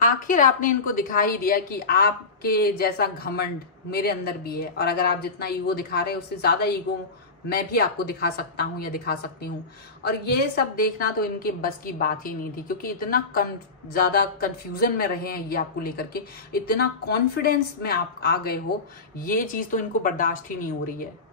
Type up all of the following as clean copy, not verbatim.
आखिर आपने इनको दिखा ही दिया कि आपके जैसा घमंड मेरे अंदर भी है, और अगर आप जितना ईगो दिखा रहे हैं उससे ज्यादा ईगो मैं भी आपको दिखा सकता हूँ या दिखा सकती हूँ। और ये सब देखना तो इनके बस की बात ही नहीं थी, क्योंकि इतना ज्यादा कंफ्यूजन में रहे हैं ये आपको लेकर के, इतना कॉन्फिडेंस में आप आ गए हो, ये चीज तो इनको बर्दाश्त ही नहीं हो रही है।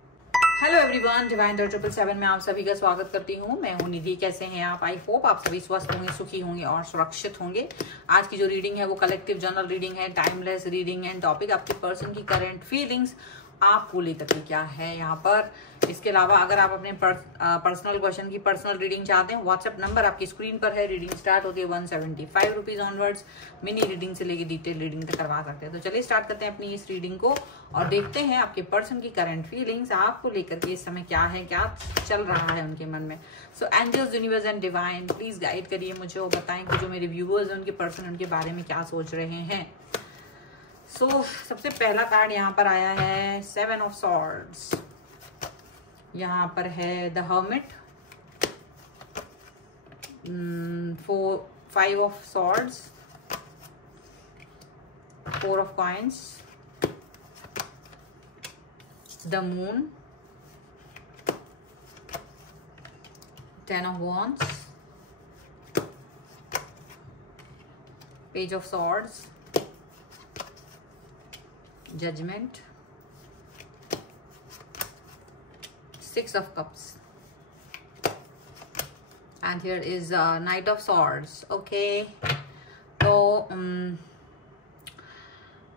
हेलो एवरीवन, डिवाइन 777 में आप सभी का स्वागत करती हूँ। मैं हूँ निधि। कैसे हैं आप? आई होप आप सभी स्वस्थ होंगे, सुखी होंगे और सुरक्षित होंगे। आज की जो रीडिंग है वो कलेक्टिव जर्नल रीडिंग है, टाइमलेस रीडिंग एंड टॉपिक आपके पर्सन की करंट फीलिंग्स आपको लेकर के क्या है यहाँ पर। इसके अलावा अगर आप अपने पर्सनल क्वेश्चन की पर्सनल रीडिंग चाहते हैं, व्हाट्सएप नंबर आपकी स्क्रीन पर है। रीडिंग स्टार्ट होती है 175 रुपीज ऑनवर्ड्स। मिनी रीडिंग से लेके डिटेल रीडिंग तक करवा सकते हैं। तो चलिए स्टार्ट करते हैं अपनी इस रीडिंग को और देखते हैं आपके पर्सन की करंट फीलिंग्स आपको लेकर के इस समय क्या है, क्या चल रहा है उनके मन में। So angels, universe and divine please guide करिए मुझे और बताएं कि जो मेरे व्यूअर्स हैं उनके पर्सन उनके बारे में क्या सोच रहे हैं। सबसे पहला कार्ड यहाँ पर आया है 7 ऑफ सॉर्ड्स। यहाँ पर है the hermit, 5 of swords, 4 of coins, the moon, 10 of wands, page of swords, Judgment, 6 of cups, and here is Knight of Swords. Okay, तो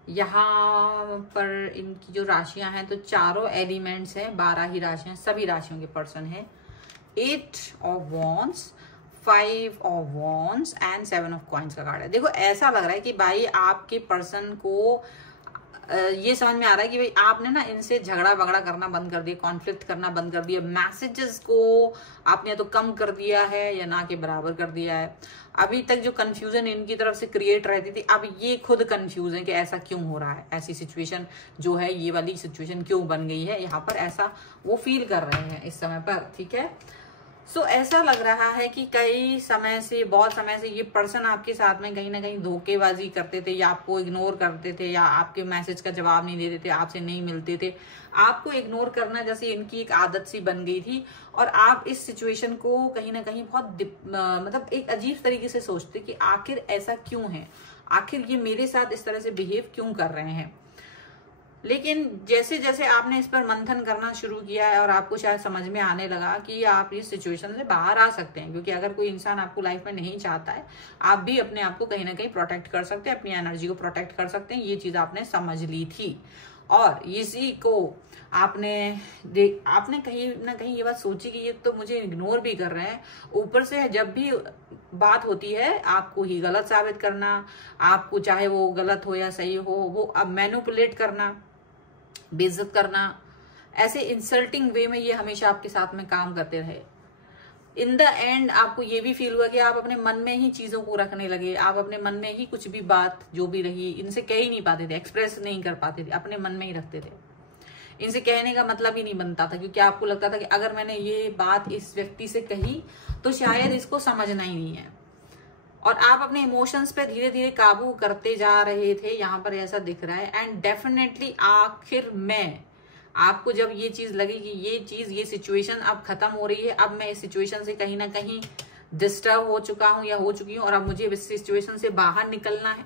यहाँ पर इनकी जो राशियां हैं तो चारों एलिमेंट्स हैं, 12 ही राशियां, सभी राशियों के पर्सन हैं। 8 of Wands, 5 of Wands and 7 of Coins का कार्ड है। देखो ऐसा लग रहा है कि भाई आपके पर्सन को ये समझ में आ रहा है कि भाई आपने ना इनसे झगड़ा वगड़ा करना बंद कर दिया, कॉन्फ्लिक्ट करना बंद कर दिया, मैसेजेस को आपने या तो कम कर दिया है या ना के बराबर कर दिया है। अभी तक जो कंफ्यूजन इनकी तरफ से क्रिएट रहती थी, अब ये खुद कंफ्यूज है कि ऐसा क्यों हो रहा है, ऐसी सिचुएशन जो है, ये वाली सिचुएशन क्यों बन गई है यहाँ पर, ऐसा वो फील कर रहे हैं इस समय पर। ठीक है, ऐसा लग रहा है कि कई समय से, बहुत समय से ये पर्सन आपके साथ में कहीं ना कहीं धोखेबाजी करते थे या आपको इग्नोर करते थे या आपके मैसेज का जवाब नहीं देते थे, आपसे नहीं मिलते थे। आपको इग्नोर करना जैसे इनकी एक आदत सी बन गई थी और आप इस सिचुएशन को कहीं ना कहीं बहुत मतलब एक अजीब तरीके से सोचते कि आखिर ऐसा क्यों है, आखिर ये मेरे साथ इस तरह से बिहेव क्यों कर रहे हैं। लेकिन जैसे जैसे आपने इस पर मंथन करना शुरू किया है और आपको शायद समझ में आने लगा कि आप इस सिचुएशन से बाहर आ सकते हैं, क्योंकि अगर कोई इंसान आपको लाइफ में नहीं चाहता है, आप भी अपने आप को कहीं ना कहीं प्रोटेक्ट कर सकते हैं, अपनी एनर्जी को प्रोटेक्ट कर सकते हैं। ये चीज आपने समझ ली थी और इसी को आपने कहीं ना कहीं ये बात सोची कि ये तो मुझे इग्नोर भी कर रहे हैं। ऊपर से जब भी बात होती है आपको ही गलत साबित करना, आपको चाहे वो गलत हो या सही हो, वो अब मैनिपुलेट करना, बेइज्जत करना, ऐसे इंसल्टिंग वे में ये हमेशा आपके साथ में काम करते रहे। इन द एंड आपको ये भी फील हुआ कि आप अपने मन में ही चीजों को रखने लगे, आप अपने मन में ही कुछ भी बात जो भी रही इनसे कह ही नहीं पाते थे, एक्सप्रेस नहीं कर पाते थे, अपने मन में ही रखते थे। इनसे कहने का मतलब ही नहीं बनता था, क्योंकि आपको लगता था कि अगर मैंने ये बात इस व्यक्ति से कही तो शायद इसको समझना ही नहीं है। और आप अपने इमोशंस पे धीरे धीरे काबू करते जा रहे थे, यहाँ पर ऐसा दिख रहा है। एंड डेफिनेटली आखिर में आपको जब ये चीज लगी कि ये चीज, ये सिचुएशन अब खत्म हो रही है, अब मैं इस सिचुएशन से कहीं ना कहीं डिस्टर्ब हो चुका हूं या हो चुकी हूँ और अब मुझे इस सिचुएशन से बाहर निकलना है,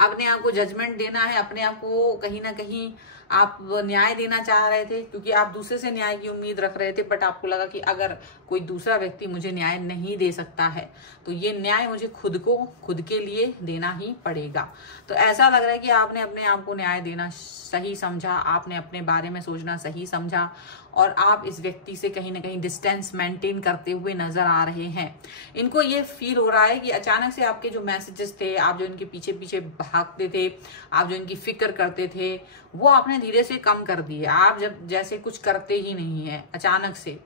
अपने आप को जजमेंट देना है, अपने आप को कहीं ना कहीं आप न्याय देना चाह रहे थे, क्योंकि आप दूसरे से न्याय की उम्मीद रख रहे थे। बट आपको लगा कि अगर कोई दूसरा व्यक्ति मुझे न्याय नहीं दे सकता है तो ये न्याय मुझे खुद के लिए देना ही पड़ेगा। तो ऐसा लग रहा है कि आपने अपने आप को न्याय देना सही समझा, आपने अपने बारे में सोचना सही समझा और आप इस व्यक्ति से कहीं ना कहीं डिस्टेंस मेंटेन करते हुए नजर आ रहे हैं। इनको ये फील हो रहा है कि अचानक से आपके जो मैसेजेस थे, आप जो इनके पीछे पीछे भागते थे, आप जो इनकी फिक्र करते थे, वो आपने धीरे से कम कर दिए। आप जब जैसे कुछ करते ही नहीं है अचानक से,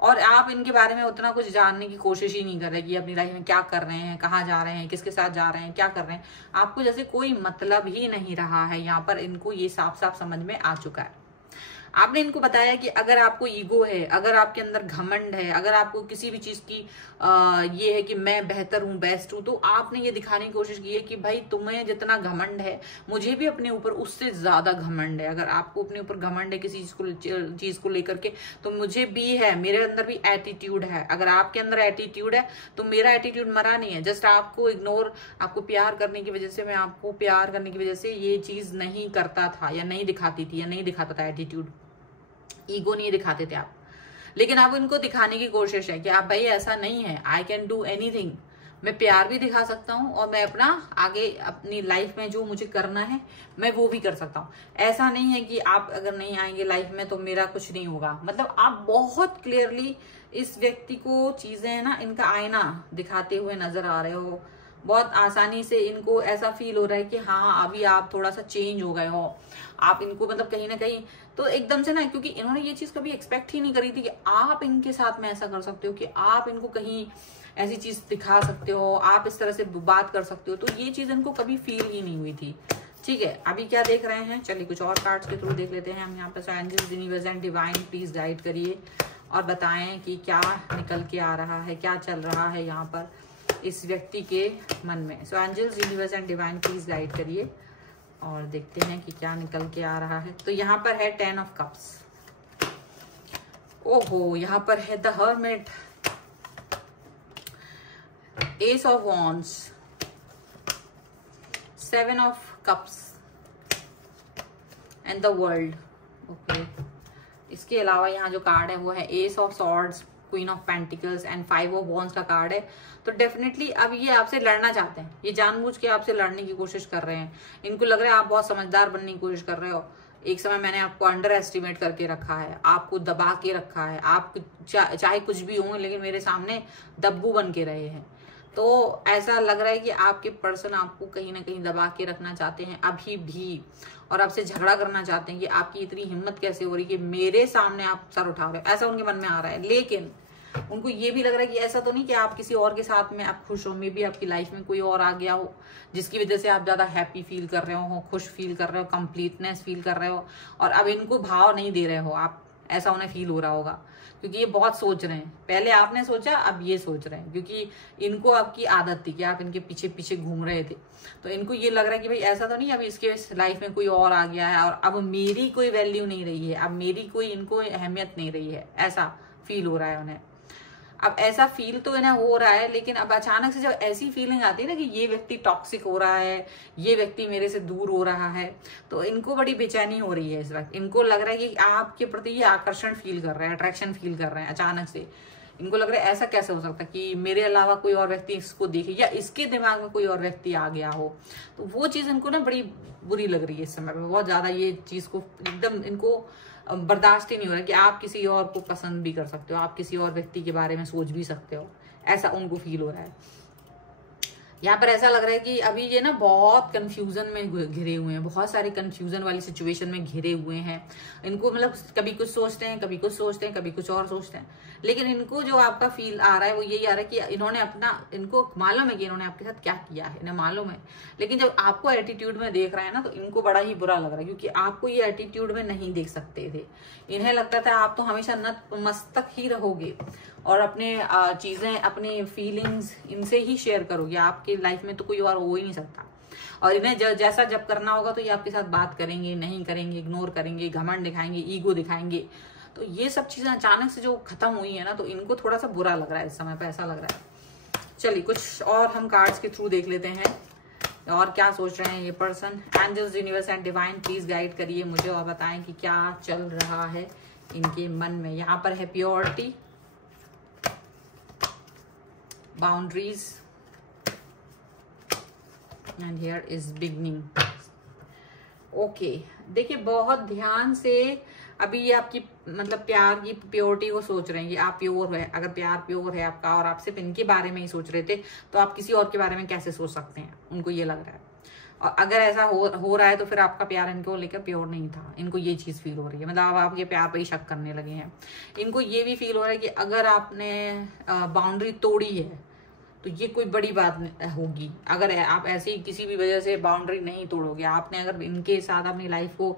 और आप इनके बारे में उतना कुछ जानने की कोशिश ही नहीं कर रहे कि अपनी लाइफ में क्या कर रहे हैं, कहाँ जा रहे हैं, किसके साथ जा रहे हैं, क्या कर रहे हैं। आपको जैसे कोई मतलब ही नहीं रहा है। यहाँ पर इनको ये साफ साफ समझ में आ चुका है। आपने इनको बताया कि अगर आपको ईगो है, अगर आपके अंदर घमंड है, अगर आपको किसी भी चीज की ये है कि मैं बेहतर हूँ, बेस्ट हूँ, तो आपने ये दिखाने की कोशिश की है कि भाई तुम्हें जितना घमंड है मुझे भी अपने ऊपर उससे ज्यादा घमंड है। अगर आपको अपने ऊपर घमंड है किसी चीज को लेकर के, तो मुझे भी है, मेरे अंदर भी एटीट्यूड है। अगर आपके अंदर एटीट्यूड है तो मेरा एटीट्यूड मरा नहीं है, जस्ट आपको इग्नोर, आपको प्यार करने की वजह से, मैं आपको प्यार करने की वजह से ये चीज नहीं करता था या नहीं दिखाती थी या नहीं दिखाता था एटीट्यूड, ईगो नहीं दिखाते थे आप। लेकिन अब इनको दिखाने की कोशिश है कि आप भाई ऐसा नहीं है, आई कैन डू एनीथिंग, मैं प्यार भी दिखा सकता हूँ और मैं अपना आगे अपनी लाइफ में जो मुझे करना है मैं वो भी कर सकता हूँ। ऐसा नहीं है कि आप अगर नहीं आएंगे लाइफ में तो मेरा कुछ नहीं होगा। मतलब आप बहुत क्लियरली इस व्यक्ति को चीजें है ना, इनका आईना दिखाते हुए नजर आ रहे हो। बहुत आसानी से इनको ऐसा फील हो रहा है कि हाँ अभी आप थोड़ा सा चेंज हो गए हो। आप इनको मतलब कहीं ना कहीं तो एकदम से ना, क्योंकि इन्होंने ये चीज कभी एक्सपेक्ट ही नहीं करी थी कि आप इनके साथ में ऐसा कर सकते हो, कि आप इनको कहीं ऐसी चीज दिखा सकते हो, आप इस तरह से बात कर सकते हो। तो ये चीज इनको कभी फील ही नहीं हुई थी। ठीक है, अभी क्या देख रहे हैं, चलिए कुछ और कार्ड्स के थ्रू देख लेते हैं हम यहाँ पे। Angels, universe and divine please guide करिए और बताएं कि क्या निकल के आ रहा है, क्या चल रहा है यहाँ पर इस व्यक्ति के मन में। So angels, universe and divine please guide करिए और देखते हैं कि क्या निकल के आ रहा है। तो यहाँ पर है 10 ऑफ कप्स। ओहो, यहाँ पर है the hermit, S of wands, 7 of cups and the world. Okay, इसके अलावा यहाँ जो कार्ड है वो है S of swords, queen of pentacles and 5 of wands का कार्ड है। तो डेफिनेटली अब ये आपसे लड़ना चाहते हैं, ये जानबूझ के आपसे लड़ने की कोशिश कर रहे हैं। इनको लग रहा है आप बहुत समझदार बनने की कोशिश कर रहे हो। एक समय मैंने आपको अंडर एस्टिमेट करके रखा है, आपको दबा के रखा है, आप चाहे कुछ भी हो लेकिन मेरे सामने दब्बू बन के रहे हैं। तो ऐसा लग रहा है कि आपके पर्सन आपको कहीं ना कहीं दबा के रखना चाहते हैं अभी भी, और आपसे झगड़ा करना चाहते हैं कि आपकी इतनी हिम्मत कैसे हो रही कि मेरे सामने आप सर उठा रहे हो, ऐसा उनके मन में आ रहा है। लेकिन उनको ये भी लग रहा है कि ऐसा तो नहीं कि आप किसी और के साथ में आप खुश हो, मे बी आपकी लाइफ में कोई और आ गया हो जिसकी वजह से आप ज्यादा हैप्पी फील कर रहे हो, खुश फील कर रहे हो, कंप्लीटनेस फील कर रहे हो, और अब इनको भाव नहीं दे रहे हो आप, ऐसा उन्हें फील हो रहा होगा। क्योंकि ये बहुत सोच रहे हैं, पहले आपने सोचा अब ये सोच रहे हैं, क्योंकि इनको आपकी आदत थी कि आप इनके पीछे पीछे घूम रहे थे। तो इनको ये लग रहा है कि भाई ऐसा तो नहीं अब इसके लाइफ में कोई और आ गया है और अब मेरी कोई वैल्यू नहीं रही है, अब मेरी कोई इनको अहमियत नहीं रही है, ऐसा फील हो रहा है उन्हें। अब ऐसा फील तो इन्हें हो रहा है, लेकिन अब अचानक से जब ऐसी फीलिंग आती है ना कि ये व्यक्ति टॉक्सिक हो रहा है, ये व्यक्ति मेरे से दूर हो रहा है, तो इनको बड़ी बेचैनी हो रही है इस वक्त। इनको लग रहा है कि आपके प्रति ये आकर्षण फील कर रहे हैं, अट्रैक्शन फील कर रहे हैं। अचानक से इनको लग रहा है ऐसा कैसे हो सकता है कि मेरे अलावा कोई और व्यक्ति इसको देखे, या इसके दिमाग में कोई और व्यक्ति आ गया हो। तो वो चीज इनको ना बड़ी बुरी लग रही है इस समय पे, बहुत ज्यादा ये चीज को एकदम इनको बर्दाश्त ही नहीं हो रहा कि आप किसी और को पसंद भी कर सकते हो, आप किसी और व्यक्ति के बारे में सोच भी सकते हो, ऐसा उनको फील हो रहा है। यहाँ पर ऐसा लग रहा है कि अभी ये ना बहुत कंफ्यूजन में घिरे हुए हैं, बहुत सारे कंफ्यूजन वाली सिचुएशन में घिरे हुए हैं। इनको मतलब कभी कुछ सोचते हैं, कभी कुछ सोचते हैं, कभी कुछ और सोचते हैं, लेकिन इनको जो आपका फील आ रहा है वो यही आ रहा है कि इन्होंने अपना, इनको मालूम है कि इन्होंने आपके साथ क्या किया है, इन्हें मालूम है। लेकिन जब आपको एटीट्यूड में देख रहे हैं ना तो इनको बड़ा ही बुरा लग रहा है, क्योंकि आपको ये एटीट्यूड में नहीं देख सकते थे। इन्हें लगता था आप तो हमेशा नतमस्तक ही रहोगे और अपने चीजें, अपनी फीलिंग्स इनसे ही शेयर करोगे, आपकी लाइफ में तो कोई और हो ही नहीं सकता। और इन्हें जैसा जब करना होगा तो ये आपके साथ बात करेंगे, नहीं करेंगे, इग्नोर करेंगे, घमंड दिखाएंगे, ईगो दिखाएंगे। तो ये सब चीजें अचानक से जो खत्म हुई है ना, तो इनको थोड़ा सा बुरा लग रहा है इस समय पे, ऐसा लग रहा है। चलिए कुछ और हम कार्ड्स के थ्रू देख लेते हैं और क्या सोच रहे हैं ये person. Angels, universe and divine please guide करिए मुझे और बताएं कि क्या चल रहा है इनके मन में। यहाँ पर है purity, boundaries and here is beginning. Okay, देखिए बहुत ध्यान से अभी ये आपकी मतलब प्यार की प्योरिटी को सोच रहे हैं कि आप प्योर है। अगर प्यार प्योर है आपका और आप सिर्फ इनके बारे में ही सोच रहे थे तो आप किसी और के बारे में कैसे सोच सकते हैं, उनको ये लग रहा है। और अगर ऐसा हो रहा है तो फिर आपका प्यार इनको लेकर प्योर नहीं था, इनको ये चीज फील हो रही है। मतलब आप ये प्यार पर ही शक करने लगे हैं। इनको ये भी फील हो रहा है कि अगर आपने बाउंड्री तोड़ी है तो ये कोई बड़ी बात होगी अगर आप ऐसे ही किसी भी वजह से बाउंड्री नहीं तोड़ोगे। आपने अगर इनके साथ अपनी लाइफ को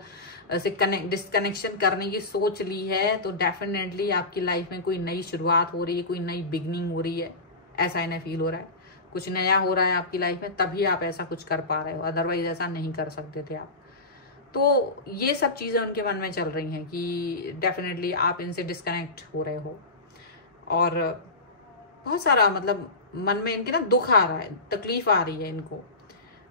से डिस्कनेक्शन करने की सोच ली है तो डेफिनेटली आपकी लाइफ में कोई नई शुरुआत हो रही है, कोई नई बिगनिंग हो रही है, ऐसा इन्हें फील हो रहा है। कुछ नया हो रहा है आपकी लाइफ में, तभी आप ऐसा कुछ कर पा रहे हो, अदरवाइज ऐसा नहीं कर सकते थे आप। तो ये सब चीजें उनके मन में चल रही हैं कि डेफिनेटली आप इनसे डिस्कनेक्ट हो रहे हो, और बहुत सारा मतलब मन में इनके ना दुख आ रहा है, तकलीफ आ रही है इनको,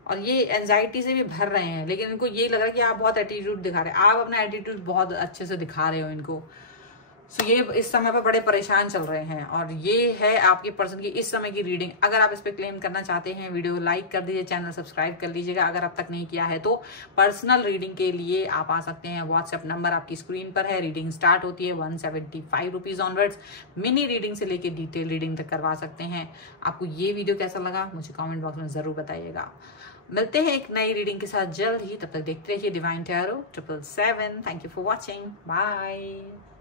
और ये एंजाइटी से भी भर रहे हैं। लेकिन इनको ये लग रहा है कि आप बहुत एटीट्यूड दिखा रहे हैं, आप अपना एटीट्यूड बहुत अच्छे से दिखा रहे हो इनको। सो ये इस समय पर बड़े परेशान चल रहे हैं, और ये है आपके पर्सन की इस समय की रीडिंग। अगर आप इस पे क्लेम करना चाहते हैं, वीडियो लाइक कर दीजिए, चैनल सब्सक्राइब कर लीजिएगा अगर अब तक नहीं किया है तो। पर्सनल रीडिंग के लिए आप आ सकते हैं, व्हाट्सएप नंबर आपकी स्क्रीन पर है। रीडिंग स्टार्ट होती है 175 रुपीज ऑनवर्ड्स। मिनी रीडिंग से लेके डिटेल रीडिंग तक करवा सकते हैं। आपको ये वीडियो कैसा लगा मुझे कॉमेंट बॉक्स में जरूर बताइएगा। मिलते हैं एक नई रीडिंग के साथ जल्द ही, तब तक देखते रहिए divine tarot 777। Thank you for watching, bye.